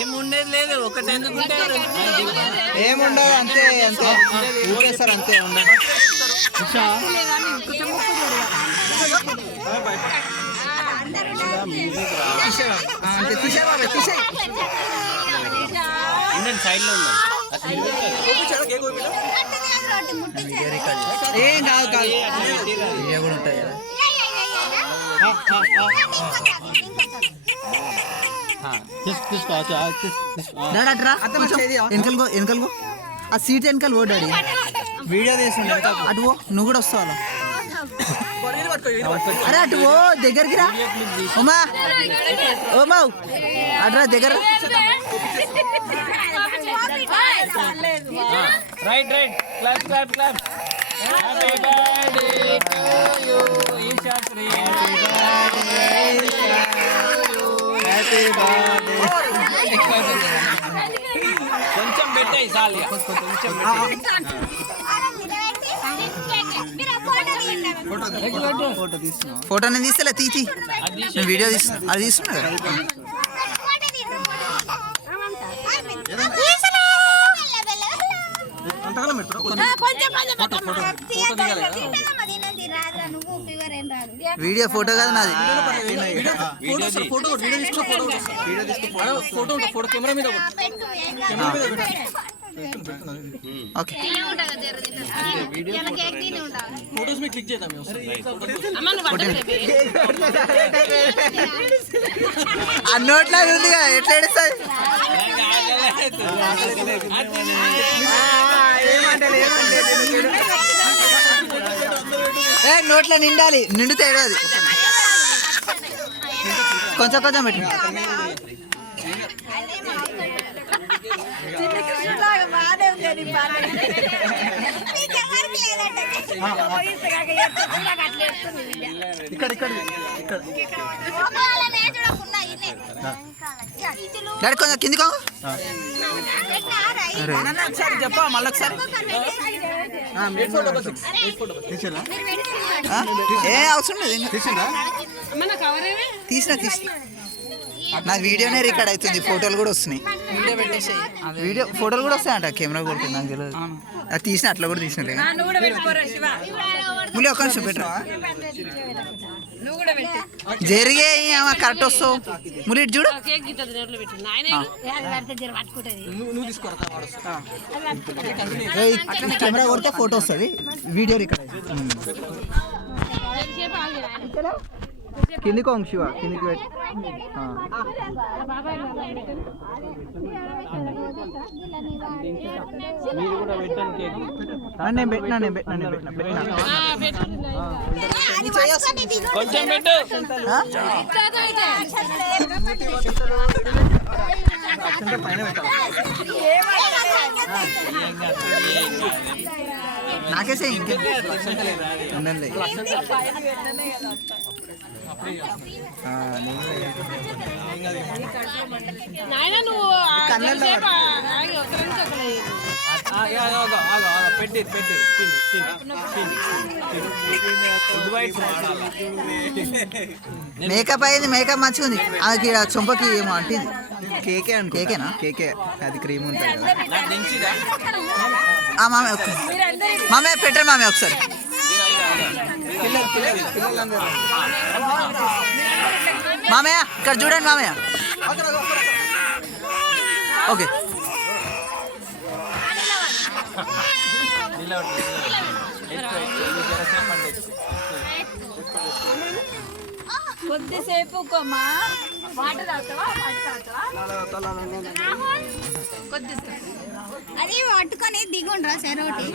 ఏముండేది లేదు, ఒకటి ఎందుకుంటారు ఏముండవు, అంతే అంతే ఊరేస్తారు అంతే ఉండదు. సైడ్ లో ఉన్నాం. ఏం కాదు కాదు కూడా ఉంటాయి కదా. వెనకలుగో ఆ సీట్ వెనకాల ఓ డాడీ వీడియో తీసుకుంటా అటు ఓ నువ్వు కూడా వస్తావు అలా. అరే అటు ఓ దగ్గరికి రా ఓమా ఓమా అట్రా దగ్గర. Right right clap clap clap. Happy birthday to you Isha Sri. Happy birthday. కొంచెం పెట్టాయి సాలియా, కొంచెం ఫోటో నేను తీస్తలే తీసి వీడియో తీస్తున్నా. అది తీస్తున్నా వీడియో ఫోటో కాదు నాది. ఓకే అన్నోట్లా ఉంది కదా, ఎట్లా ఏడుస్తుంది? ఏ నోట్లో నిండాలి, నిండితే ఏడవది. కొంచెం కొంచెం పెట్టు. డాడీ కొంచెం కిందికో. చెప్పా మళ్ళీ ఒకసారి. ఏ అవసరం లేదు, తీసిన తీసిన నా వీడియోనే రికార్డ్ అవుతుంది, ఫోటోలు కూడా వస్తున్నాయి. వీడియో ఫోటోలు కూడా వస్తాయంట, కెమెరా కొడుతుంది నాకు తెలియదు. అది తీసిన అట్లా కూడా తీసినట్లే. మళ్ళీ ఒక్క నిమిషం పెట్టరా జరిగే కరెక్ట్ వస్తావు. ములి ఇటు చూడు. కెమెరా కొడితే ఫోటో వస్తుంది, వీడియో రికార్డ్ అవుతుంది. కిందికి వంగు శివ, కిందికి పెట్టి. నేను పెట్టినా కొంచెం పెట్టు. నాకేసే ఇంకే మేకప్ అయింది, మేకప్ మంచిగా ఉంది. అది చొంపకి ఏమో అంటే కేకే అండి. కేకేనా? కేకే, అది క్రీమ్ ఉంటుంది కదా. మామే మామే పెట్టండి మామే ఒకసారి. మామయ్య ఇక్కడ చూడండి మామయ్య. ఓకే కొద్దిసేపు వాటర్ అవుతావా? కొద్దిసేపు అది పట్టుకొని దిగుండ్రా చెరోటి.